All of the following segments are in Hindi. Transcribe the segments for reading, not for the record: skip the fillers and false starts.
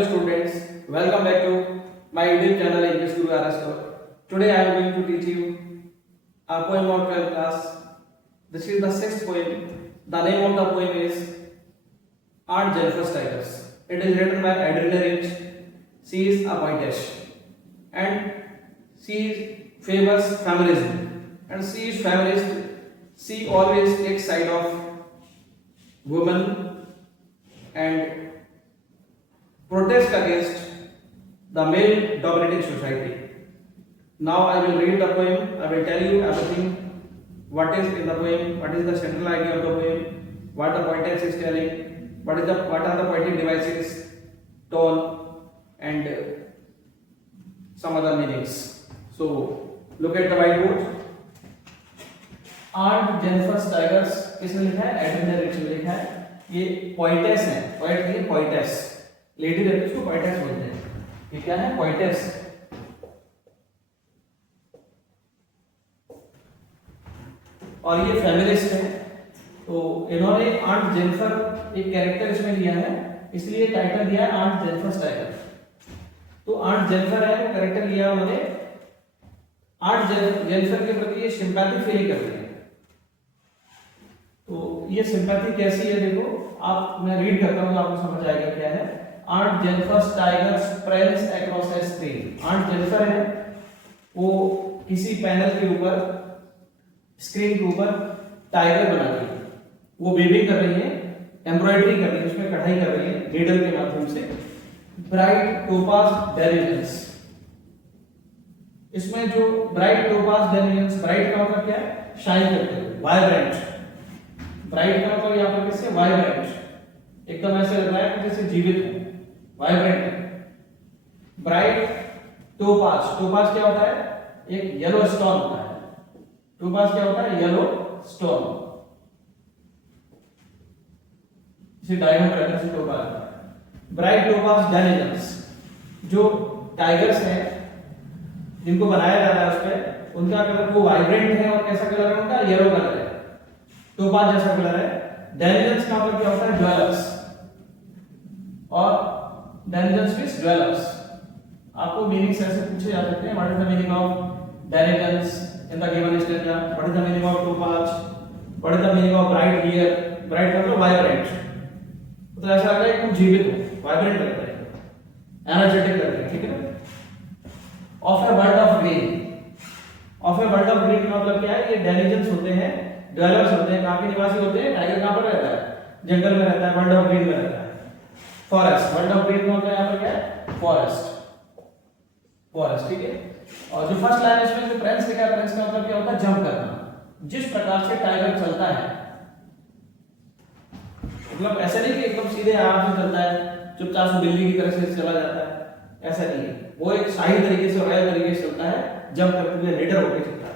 Hello students, welcome back to my YouTube channel English Guru RS. Today I am going to teach you a poem of 12th class. This is the sixth poem. The name of the poem is Aunt Jennifer's Tigers. It is written by Adrienne Rich. She is a poetess and she favors feminism. And she is feminist. She always takes side of women and protest against the male dominating society. Now I will read the poem. I will tell you everything. What is in the poem? What is the central idea of the poem? What the poetess is telling? What are the poetic devices, tone, and some other meanings. So look at the whiteboard. Art Jennifer tigers किसने लिखा है? एड्रिन रिच ने लिखा है. ये पोइटेस है, पोइट नहीं, पोइटेस. लेडी रहती है उसको पोइटेस बोलते हैं. ये क्या है? पोइटेस. और ये फेमिनिस्ट है. तो इन्होंने आंट जेनिफर एक कैरेक्टर इसमें लिया है, इसलिए टाइटल दिया है आंट जेनिफर टाइगर. तो आंट जेनिफर है वो कैरेक्टर लिया उन्होंने. आंट जेनिफर के प्रति ये सिंपैथी फील करते हैं. तो ये सिंपैथी कैसी है देखो आप, मैं रीड करता हूं तो आपको समझ आएगा क्या है. Aunt Jennifer tigers spreads across a screen. Aunt Jennifer है वो किसी पैनल के ऊपर, स्क्रीन के ऊपर टाइगर बना रही है. वो वेविंग कर रही है, एम्ब्रॉयडरी कर रही है, उसमें कढ़ाई कर रही है नीडल के माध्यम से. Bright topaz derivations. इसमें जो ब्राइट टोपाज डेरिवेशंस, ब्राइट का मतलब क्या है? शाइन करते हुए, वाइब्रेंट. ब्राइट का मतलब यहाँ पर किससे? वाइब्रेंट. एकदम ऐसे लग रहा है जैसे जीवित है, वाइब्रेंट. Bright topaz. टोपाज क्या होता है? एक येलो स्टोन होता है. टोपाज क्या होता है? Yellow stone. इसे डायमंड रहता है, टोपाज. Bright topaz denizens. जो टाइगर्स हैं जिनको बनाया जा रहा है उस पे, उनका कलर वो वाइब्रेंट है. और कैसा कलर है उनका? येलो कलर है, टोपाज जैसा कलर है. डेनिजन्स का मतलब क्या होता है? ज्वेलर्स. और डेनिजन्स मींस ज्वेलर्स. आपको मीनिंग्स ऐसे पूछे जा सकते हैं. What is the meaning of denizens in the given statement? What is the meaning of topaz? What is the meaning of bright here? Bright मतलब वाइब्रेंट. तो ऐसा लग रहा है कि जीवित हो, वाइब्रेंट लग रहा है, एनर्जेटिक लग रहा है. ठीक है ना? Of a world of green. Of a world of green का मतलब क्या है? ये डेनिजन्स होते हैं, ड्वेलर्स होते हैं, काफी निवासी होते हैं. टाइगर कहां पर रहता है? जंगल में रहता है. वर्ल्ड ऑफ ग्रीन में रहता है. फॉरेस्ट. वर्ल्ड ऑफ ग्रीन का मतलब यहां पर क्या है? फॉरेस्ट. फॉरेस्ट. ठीक है. और जो फर्स्ट लाइन इसमें जो प्रेंस लिखा है, प्रेंस का मतलब क्या होता है? जंप करना. जिस प्रकार से टाइगर चलता है, मतलब ऐसा नहीं कि एकदम सीधे आराम से चलता है, चुपचाप से बिल्ली की तरह से चला जाता है. ऐसा नहीं है. वो एक शाही तरीके से, रॉयल तरीके से चलता है, जंप करते हुए रेडर होकर चलता है.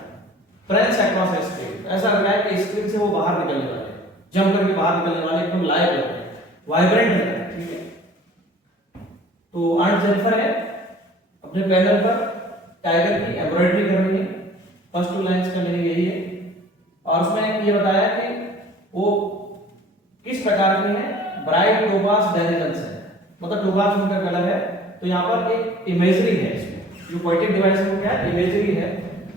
प्रेंस अक्रॉस ए स्क्रीन. ऐसा लग रहा है कि स्क्रीन से वो बाहर निकलने वाले हैं, जंप करके बाहर निकलने वाले, एकदम लाइव लग रहे हैं, वाइब्रेंट लग रहे हैं. ठीक है. तो आंट जेनिफर है अपने पैनल पर टाइगर की एम्ब्रॉयडरी कर रही है. फर्स्ट टू लाइंस का मीनिंग यही है. और उसमें ये बताया कि वो किस प्रकार की है? ब्राइट टोपाज डेनिजन्स है, मतलब टोपाज उनका कलर है. तो यहाँ पर एक इमेजरी है इसमें. जो पोएटिक डिवाइस है वो क्या है? इमेजरी है.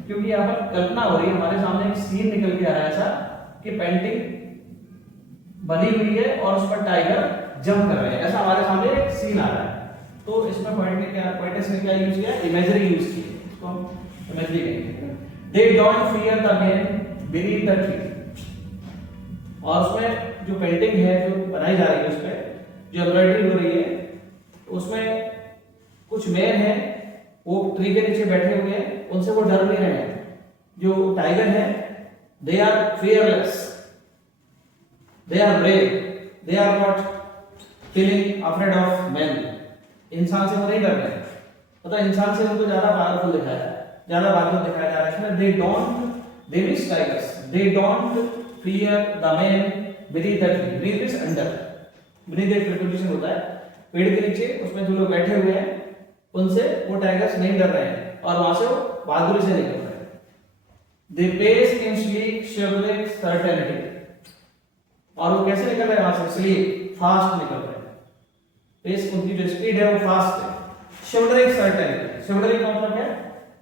क्योंकि यहाँ पर कल्पना हो रही है, हमारे सामने एक सीन निकल के आ रहा है ऐसा कि पेंटिंग बनी हुई है और उस पर टाइगर जंप कर रहे हैं, ऐसा हमारे सामने एक सीन आ रहा है. तो इसमें पोएटिस ने क्या यूज किया? इमेजरी यूज की है. इसको हम इमेजरी कहेंगे. They don't fear the man beneath the tree. और उसमें जो पेंटिंग है जो बनाई जा रही है, उसमें जो एम्ब्रॉयडरी हो रही है, उसमें कुछ मैन है वो ट्री के नीचे बैठे हुए हैं, उनसे वो डर नहीं रहे हैं. जो टाइगर है, they are fearless, they are brave, they are not feeling afraid of man. इंसान से वो नहीं डर रहे हैं. मतलब इंसान से उनको ज्यादा पावरफुल दिखाया है, ज्यादा बहादुर दिखाया जा रहा है इसमें. They don't, they means tigers, they don't fear the man beneath the tree. beneath is under. beneath एक प्रीपोजिशन होता है पेड़ के नीचे. उसमें जो लोग बैठे हुए हैं उनसे वो टाइगर्स नहीं डर रहे हैं और वहां से वो बहादुरी से निकल रहे हैं. They pace in sleek chivalric certainty. और वो कैसे निकल रहे हैं वहां से? स्लीप, फास्ट निकल रहे हैं. पेस उनकी जो स्पीड है वो फास्ट है। शिवल्डरिंग सर्टेनिटी, शिवल्डरिंग का मतलब है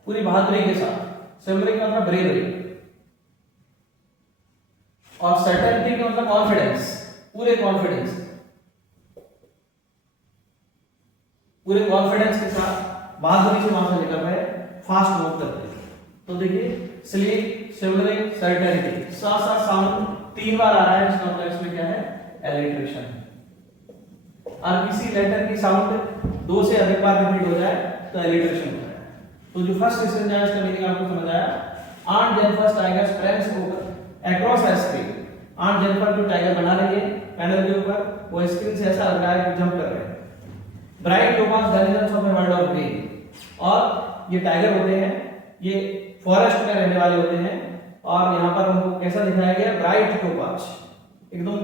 पूरी बहादुरी के साथ, शिवल्डरिंग का मतलब ब्रेवरी, और सर्टेनिटी का मतलब कॉन्फिडेंस, पूरे कॉन्फिडेंस, पूरे कॉन्फिडेंस के साथ बहादुरी से वहां से निकल रहे हैं, फास्ट मूव करते हैं। तो देखिए स्लीप, शिवल्डरिंग, सर्टेनिटी, साथ साउंड 3 बार आ रहा है, इसका मतलब इसमें क्या है, एलिट्रेशन है। और किसी लेटर की साउंड 2 से अधिक बार रिपीट हो जाए तो एलिट्रेशन होता है। तो जो फर्स्ट स्टेज है इसका मीनिंग आपको समझ आया। Aunt Jennifer tiger spreads over across a screen, aunt Jennifer जो टाइगर बना रही है पैनल के ऊपर, वो स्क्रीन से ऐसा लग रहा है कि जंप कर रहे हैं। Bright topaz guardians of a world of green, और ये टाइगर होते हैं, ये फॉरेस्ट में रहने वाले होते हैं, और यहाँ पर उनको कैसा दिखाया गया है, ब्राइट टोपाज, एकदम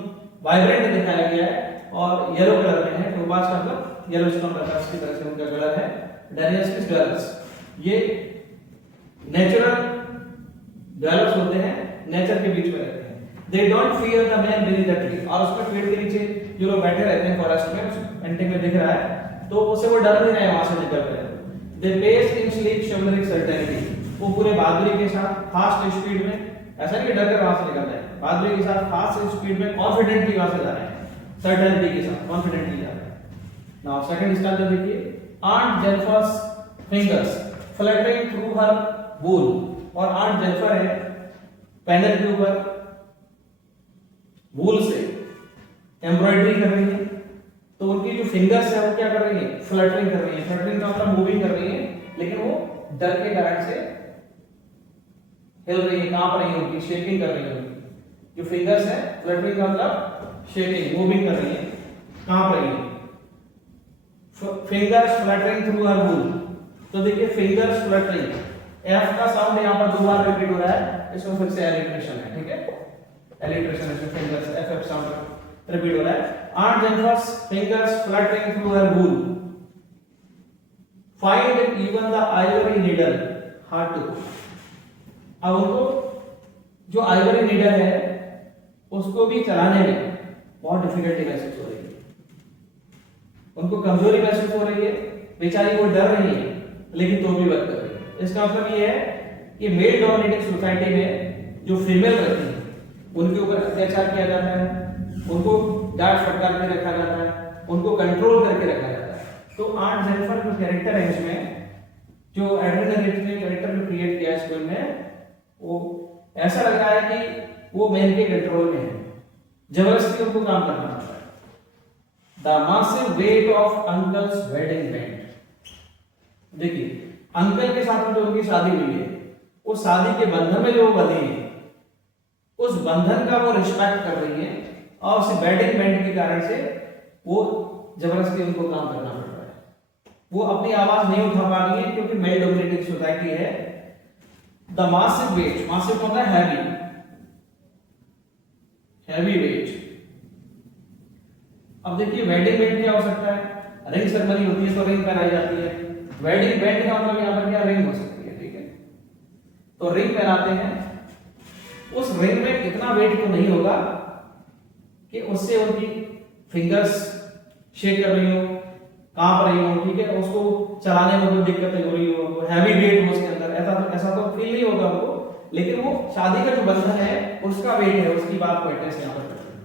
वाइब्रेंट दिखाया गया है, और येलो कलर में है। टोपाज का मतलब येलो स्टोन की तरह से उनका कलर है। डेनियस गर्ल्स, ये नेचुरल गर्ल्स होते हैं, नेचर के बीच में रहते हैं। They don't fear the man beneath the tree, और उसमें पेड़ के नीचे जो लोग बैठे रहते हैं फॉरेस्ट में, पेंटिंग में दिख रहा है, तो उससे वो डर नहीं रहे, वहां से निकल रहे हैं। They pace in sleek chivalric certainty, वो पूरे बहादुरी के साथ फास्ट स्पीड में, ऐसा नहीं डर कर वहां से निकल रहे हैं, बहादुरी के साथ फास्ट स्पीड में कॉन्फिडेंटली वहां से जा रहे हैं, सर्टेनिटी के साथ कॉन्फिडेंटली जा रहे हैं। नाउ सेकंड स्टांजा देखिए, aunt Jennifer's fingers fluttering through her wool, और आंट जेनिफर है पैनल के ऊपर वूल से एम्ब्रॉयडरी कर रही है, तो उनकी जो फिंगर्स है वो क्या कर रही है, फ्लटरिंग कर रही है। फ्लटरिंग का मतलब मूविंग कर रही है, लेकिन वो डर के कारण से हिल रही है, कांप रही है, उनकी शेकिंग कर रही है। उनकी जो फिंगर्स है, फ्लटरिंग का मतलब शेकिंग, मूविंग कर रही है, कांप रही है। फिंगर्स फ्लटरिंग थ्रू हर वूल, तो देखिए फिंगर्स फ्लटरिंग, एफ का साउंड यहां पर 2 बार रिपीट हो रहा है, इसमें फिर से एलिट्रेशन है, ठीक है, एलिट्रेशन है, fingers F F sound repeat हो रहा है। Aunt Jennifer's fingers fluttering through her wool find even the ivory needle hard to, अब उनको जो आइवरी नीडल है उसको भी चलाने में बहुत डिफिकल्टी महसूस हो रही है, उनको कमजोरी महसूस हो रही है, बेचारी वो डर रही है, लेकिन तो भी वर्क कर रही है। इसका मतलब ये है कि मेल डोमिनेटेड सोसाइटी में जो फीमेल रहती है उनके ऊपर अत्याचार किया जाता है, उनको डांट फटकार के रखा जाता है, उनको कंट्रोल करके रखा जाता है। तो आंट जेनिफर जो कैरेक्टर है इसमें, जो एड्रियन रिच ने कैरेक्टर जो क्रिएट किया है स्कूल में, वो ऐसा लग रहा है कि वो मैन के कंट्रोल में है, जबरदस्ती उनको काम करना पड़ता है। The massive weight of uncle's wedding band, देखिए अंकल के साथ में जो उनकी शादी हुई है, उस शादी के बंधन में जो वो बंधी है, उस बंधन का वो रिस्पेक्ट कर रही है, और उस वेडिंग बैंड के कारण से वो जबरदस्ती उनको काम करना पड़ रहा है। वो अपनी आवाज नहीं उठा पा रही है क्योंकि मेल डोमिनेटेड सोसाइटी है। द मासिव वेट, मासिव मतलब हैवी, हैवी वेट। अब देखिए वेडिंग बैंड क्या हो सकता है, रिंग सेरेमनी होती है तो रिंग पहनाई जाती है, वेडिंग बैंड का मतलब यहां पर क्या, रिंग हो सकती है, ठीक है, तो रिंग पहनाते हैं। उस रिंग में इतना वेट तो नहीं होगा कि उससे उनकी फिंगर्स शेक कर रही हो, कांप रही हो, ठीक है, उसको चलाने में कोई दिक्कत हो रही हो, हैवी वेट हो उसके अंदर, ऐसा तो फील नहीं होगा उनको, लेकिन वो शादी का जो बंधन है उसका वेट है, उसकी बात विटनेस यहां पर करते हैं।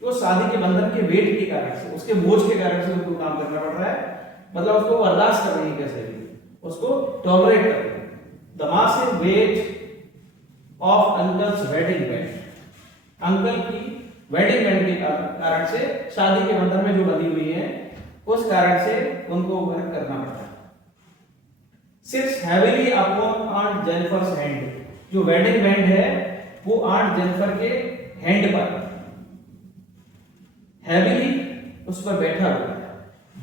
तो शादी के बंधन के वेट के कारण से, उसके बोझ के कारण से उनको काम करना पड़ रहा है, मतलब उसको बर्दाश्त कर रही है, कैसे उसको टॉलरेट कर रही है। The massive weight of uncle's wedding band, uncle की वेडिंग बैंड के कारण से, शादी के बंधन में जो बंधी हुई है उस कारण से उनको वर्क करना पड़ता है। Sits heavily upon aunt Jennifer's hand, जो वेडिंग बैंड है वो आंट जेनिफर के हैंड पर हैवीली उस पर बैठा हुआ है।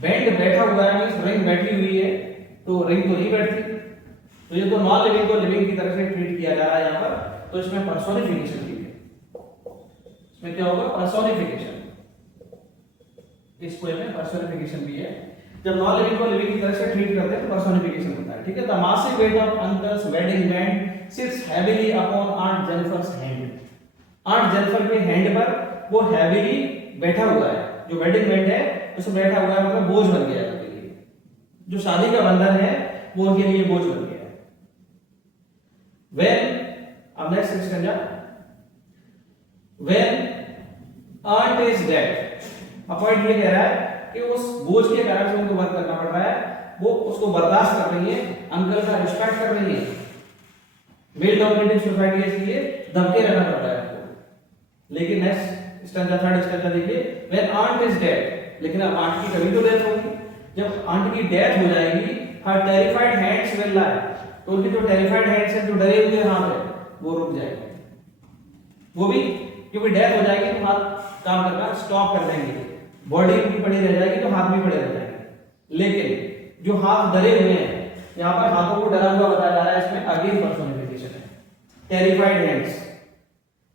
बैंड बैठा हुआ है मींस रिंग बैठी हुई है, तो रिंग तो नहीं बैठती, तो ये तो नॉन लिविंग को लिविंग की तरह से ट्रीट किया जा रहा है यहाँ पर, तो इसमें पर्सोनिफिकेशन भी है। इसमें क्या होगा, पर्सोनिफिकेशन, इस पोएम में पर्सोनिफिकेशन भी है। जब नॉन लिविंग को लिविंग की तरह से ट्रीट करते हैं तो पर्सोनिफिकेशन होता है, ठीक है। The massive weight of uncle's wedding band sits heavily upon aunt Jennifer's hand, aunt Jennifer के हैंड पर वो हैवीली बैठा हुआ है, जो वेडिंग बैंड है उसमें बैठा हुआ है, मतलब बोझ बन गया है उनके लिए। जो शादी का बंधन है वो उनके लिए बोझ बन गया है। अब next stanza, when aunt is dead, point ये कह रहा है कि उस बोझ के कारण से उनको वर्क करना पड़ रहा है, वो उसको बर्दाश्त कर रही है, अंकल का रिस्पेक्ट कर रही है। मेल डोमिनेटेड सोसाइटी है इसलिए दबके रहना पड़ रहा है आपको। लेकिन नेक्स्ट स्टेंजा, थर्ड स्टेंजा देखिए, व्हेन आंट इज डेड, लेकिन अब आंट की कभी तो डेथ होगी। जब आंट की डेथ हो जाएगी, हर टेरिफाइड हैंड्स विल लाई, तो उनके जो टेरिफाइड हैंड्स हैं, जो डरे हुए हाथ है, वो रुक जाएंगे। वो भी क्योंकि डेथ हो जाएगी तो हाथ काम करना स्टॉप कर देंगे, बॉडी उनकी पड़ी रह जाएगी तो हाथ भी पड़े रह जाएंगे। लेकिन जो हाथ डरे हुए हैं, यहाँ पर हाथों को डरा हुआ बताया जा रहा है, इसमें अगेन पर्सोनिफिकेशन है। टेरिफाइड हैंड्स,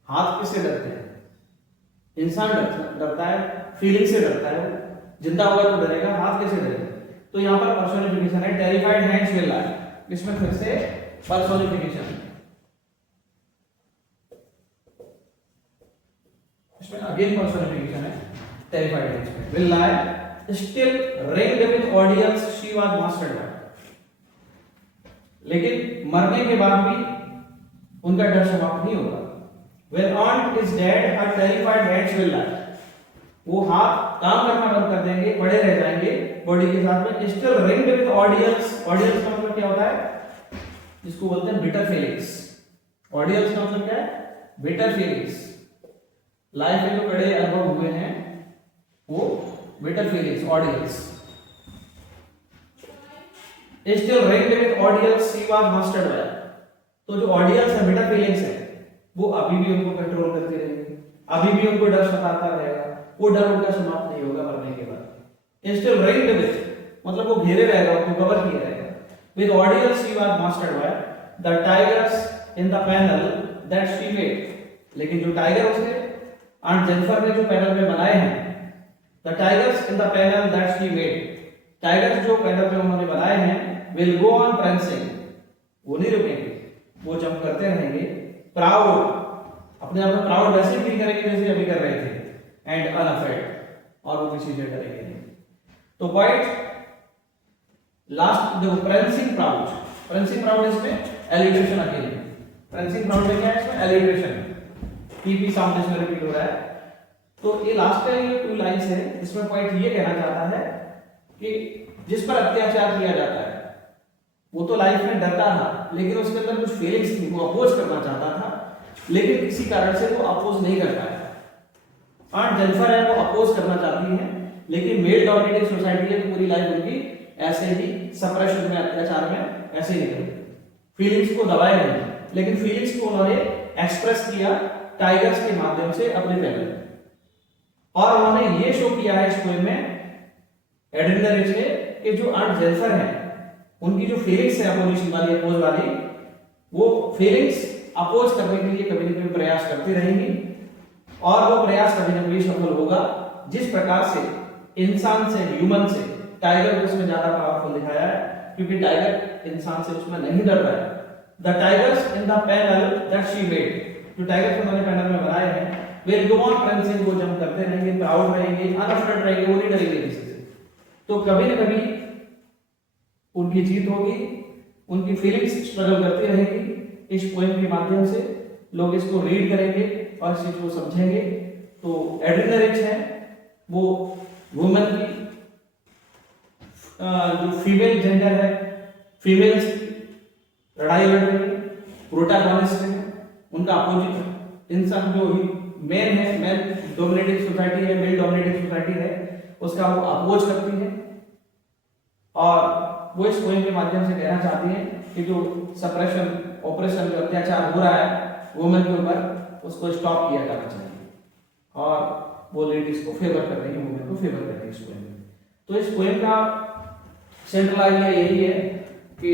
हाथ किससे डरते हैं? इंसान डरता है, फीलिंग से डरता है, वो जिंदा हुआ तो डरेगा, हाथ कैसे डरेगा? तो यहाँ पर पर्सोनिफिकेशन है, टेरिफाइड हैंड्स विल लाई, इसमें फिर से पर्सोनिफिकेशन है, इसमें अगेन पर्सोनिफिकेशन है, टेरिफाइड हैंड्स में will lie still ringed with audience she was mastered bye, लेकिन मरने के बाद भी उनका डर समाप्त नहीं होगा। When aunt is dead, her terrified hands will lie, वो हाथ काम करना बंद कर देंगे, पड़े रह जाएंगे बॉडी के साथ में। Still ringed with audience, audience का मतलब क्या होता है? जिसको बोलते हैं बिटर फीलिंग्स। ऑडियंस का मतलब क्या है? Bitter feelings. लाइफ में जो बड़े अनुभव हुए हैं वो bitter feelings, audience. Still ringed with audience she was mastered bye, तो जो ऑडियंस है, बिटर फीलिंग्स है, वो अभी भी उनको कंट्रोल करती रहेगी, अभी भी उनको डर सताता रहेगा, वो डर उनका समाप्त नहीं होगा मरने के बाद। स्टिल रिंग्ड विद मतलब वो घेरे रहेगा, उनको कवर किया रहेगा। With audience she was mastered by the tigers in the panel that she made, लेकिन जो टाइगर उसने आंट जेनिफर ने जो पैनल में बनाए हैं, the tigers in the panel that she made, tigers जो पैनल में उन्होंने बनाए हैं, विल गो ऑन प्रेंसिंग, वो नहीं रुकेंगे, वो जंप करते रहेंगे। प्राउड, अपने आप में प्राउड वैसे फील करेंगे जैसे अभी कर रहे थे, एंड अनअफ्रेड, और वो किसी से डरेंगे नहीं। तो पॉइंट लास्ट देखो, प्रेंसिंग प्राउड, प्रेंसिंग प्राउड इसमें एलिट्रेशन अकेले, प्रेंसिंग प्राउड में क्या है? इसमें एलिट्रेशन, पीपी साउंड इसमें रिपीट हो रहा है। तो ये लास्ट का ये 2 लाइंस है, इसमें पॉइंट ये कहना चाहता है कि जिस पर अत्याचार किया जाता है वो तो लाइफ में डरता था, लेकिन उसके अंदर कुछ फीलिंग्स थी, वो अपोज करना चाहता था, लेकिन किसी कारण से वो अपोज नहीं कर पाया। आंट जेनिफर है, वो अपोज करना चाहती है, लेकिन मेल डोमिनेटेड सोसाइटी है, पूरी लाइफ उनकी ऐसे ही सप्रेशन में, अत्याचार में ऐसे ही निकली, फीलिंग्स को दबाए नहीं, लेकिन फीलिंग्स को उन्होंने एक्सप्रेस किया टाइगर्स के माध्यम से अपने पैनल में। और उन्होंने ये शो किया है इस पोएम में, एड्रिना रिच ने, कि जो आंट जेनिफर है उनकी जो फीलिंग्स है अपोजिशन वाली, अपोज वाली, वो फीलिंग्स अपोज करने के लिए कभी न कभी प्रयास करती रहेंगी, और वो प्रयास कभी न कभी सफल होगा। जिस प्रकार से इंसान से, ह्यूमन से टाइगर को उसमें ज्यादा पावरफुल दिखाया है, क्योंकि टाइगर इंसान से उसमें नहीं डर रहा है। The tigers in the panel that she made, जो टाइगर्स उन्होंने पैनल में बनाए हैं, विल गो ऑन प्रेंसिंग, वो जंप करते रहेंगे, प्राउड रहेंगे, अनअफ्रेड रहेंगे, वो नहीं डरेंगे किसी से। तो कभी न कभी उनकी जीत होगी, उनकी फीलिंग्स स्ट्रगल करती रहेगी। इस पोएम के माध्यम से लोग इसको रीड करेंगे और इस चीज को समझेंगे। तो एड्रिना रिच है, वो वुमेन की जो फीमेल जेंडर है, फीमेल्स लड़ाई लड़ रही है, प्रोटैगनिस्ट है, उनका अपोजिट इंसान जो मेन है, मेन डोमिनेटेड सोसाइटी है, मेल डोमिनेटेड सोसाइटी है, उसका वो अपोज करती है। और वो इस पोएम के माध्यम से कहना चाहती है कि जो सप्रेशन, ऑपरेशन, जो अत्याचार हो रहा है वुमेन के ऊपर, उसको स्टॉप किया जाना चाहिए, और वो लेडीज को फेवर कर रही है, वुमेन को फेवर कर रही है इस पोएम में। तो इस पोएम का सेंट्रल आइडिया यही है कि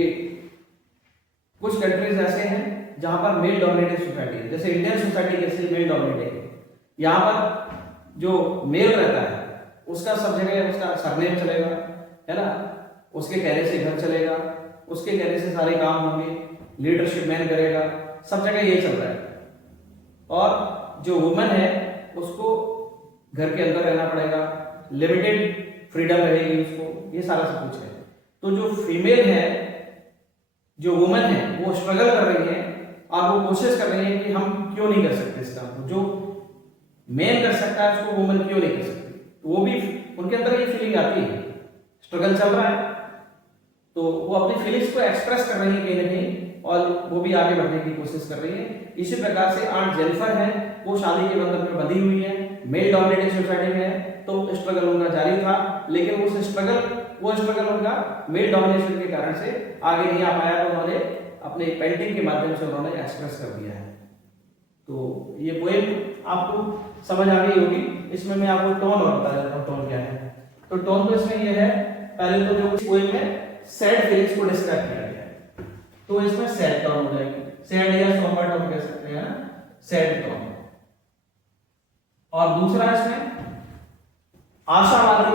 कुछ कंट्रीज ऐसे हैं जहां पर मेल डोमिनेटेड सोसाइटी है, जैसे इंडियन सोसाइटी कैसे मेल डोमिनेटेड है, यहाँ पर जो मेल रहता है उसका सब जगह उसका सरनेम चलेगा, है ना, उसके कहने से घर चलेगा, उसके कहने से सारे काम होंगे, लीडरशिप मैन करेगा, सब जगह ये चल रहा है। और जो वुमन है उसको घर के अंदर रहना पड़ेगा, लिमिटेड फ्रीडम रहेगी उसको, ये सारा सब कुछ है। तो जो फीमेल है, जो वुमेन है, वो स्ट्रगल कर रही है और वो कोशिश कर रही है कि हम क्यों नहीं कर सकते इस काम को, जो मेल कर सकता है उसको वुमेन क्यों नहीं कर सकती। तो वो भी उनके अंदर ये फीलिंग आती है, स्ट्रगल चल रहा है तो वो अपनी फीलिंग्स को एक्सप्रेस कर रही है कहीं ना कहीं, और वो भी आगे बढ़ने की कोशिश कर रही है। इसी प्रकार से आंट जेनिफर है, वो शादी के बंधन में बंधी हुई है, मेल डोमिनेटेड सोसाइटी में है, तो स्ट्रगल उनका जारी था, लेकिन वो स्ट्रगल उनका मेल डोमिनेशन के कारण से आगे नहीं आ पाया, तो उन्होंने अपने पेंटिंग के माध्यम से उन्होंने एक्सप्रेस कर दिया है। तो ये पोएम आपको समझ आ गई होगी। इसमें मैं आपको टोन और बता देता हूँ, टोन क्या है। तो टोन तो इसमें ये है, पहले तो जो पोएम में सैड फीलिंग्स को डिस्क्राइब किया गया है, तो इसमें सैड टोन हो जाएगी, सैड या सोम्बर टोन कह सकते हैं, सैड टोन। और दूसरा इसमें आशावादी,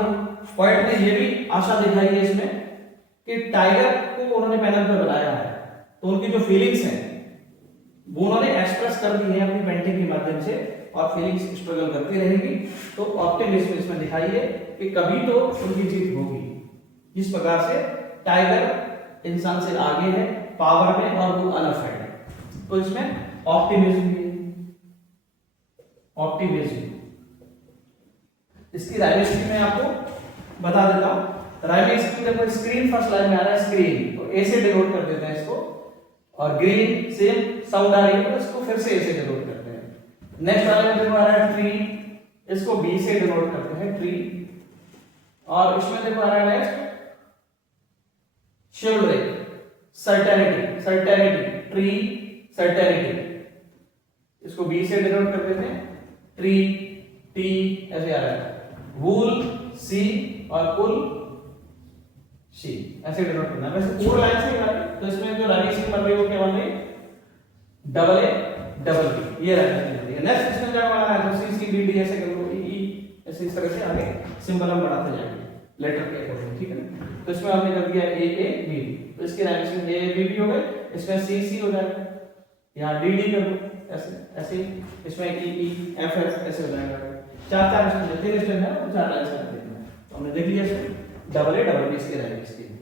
पोएट ने ये भी आशा दिखाई है इसमें कि टाइगर को उन्होंने पैनल पे बनाया है, तो उनकी जो फीलिंग्स हैं वो उन्होंने एक्सप्रेस कर दी है अपनी पेंटिंग के माध्यम से, और फीलिंग्स स्ट्रगल करती रहेगी। तो ऑप्टिमिज्म इसमें दिखाई है कि कभी तो उनकी जीत होगी। जिस प्रकार से टाइगर इंसान से आगे है पावर में और वो अनअफेयर्ड है, तो इसमें ऑप्टिमिज्म भी है, ऑप्टिमिज्म। इसकी राइमिंग स्कीम मैं आपको बता देता हूं। राइमिंग स्कीम देखो, स्क्रीन फर्स्ट लाइन में आ रहा है स्क्रीन, तो ए से डिनोट कर देते हैं इसको, और ग्रीन सेम साउंड आ रही है तो इसको फिर से ए से डिनोट करते हैं। नेक्स्ट वाले में देखो आ रहा है ट्री, इसको बी से डिनोट करते हैं ट्री, और इसमें देखो आ रहा है next chivalric, certainty, certainty, tree certainty, इसको बी से डिनोट कर देते हैं ट्री, टी ऐसे आ रहा है। वूल सी और पुल शी, ऐसे डिनोट करना है। वैसे पूरा लाइन से करना है, तो इसमें जो राइमिंग स्कीम बन रही है वो क्या बन रही है, डबल ए डबल बी, ये राइमिंग स्कीम बन रही है। नेक्स्ट इसमें क्या बना है, तो सी सी डी डी ऐसे कर लो, ई ऐसे इस तरह से आगे सिंबल हम बढ़ाते जाएंगे लेटर के अकॉर्डिंग, ठीक है। तो इसमें हमने कर दिया ए ए बी, तो इसके rhyming scheme A B B हो गए, इसमें सी सी हो जाएगा, यहाँ डी डी कर दो ऐसे ऐसे, इसमें ई ई एफ एफ ऐसे हो जाएगा। चार स्टेप, तीन स्टेप है और 4 लाइन से देखना है, तो हमने देख लिया इसमें डबल ए डबल बी इसके राइमिंग स्कीम।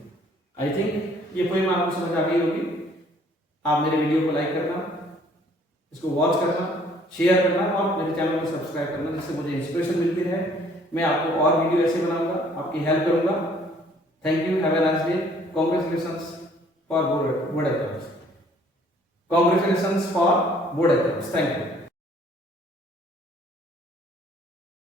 आई थिंक ये पोएम आपको समझ आ गई होगी। आप मेरे वीडियो को लाइक करना, इसको वॉच करना, शेयर करना और मेरे चैनल को सब्सक्राइब करना, जिससे मुझे इंस्पिरेशन मिलती रहे। मैं आपको और वीडियो ऐसे बनाऊंगा, आपकी हेल्प करूंगा। Thank you, have a nice day. Congratulations for board exams, congratulations for board exams, thank you.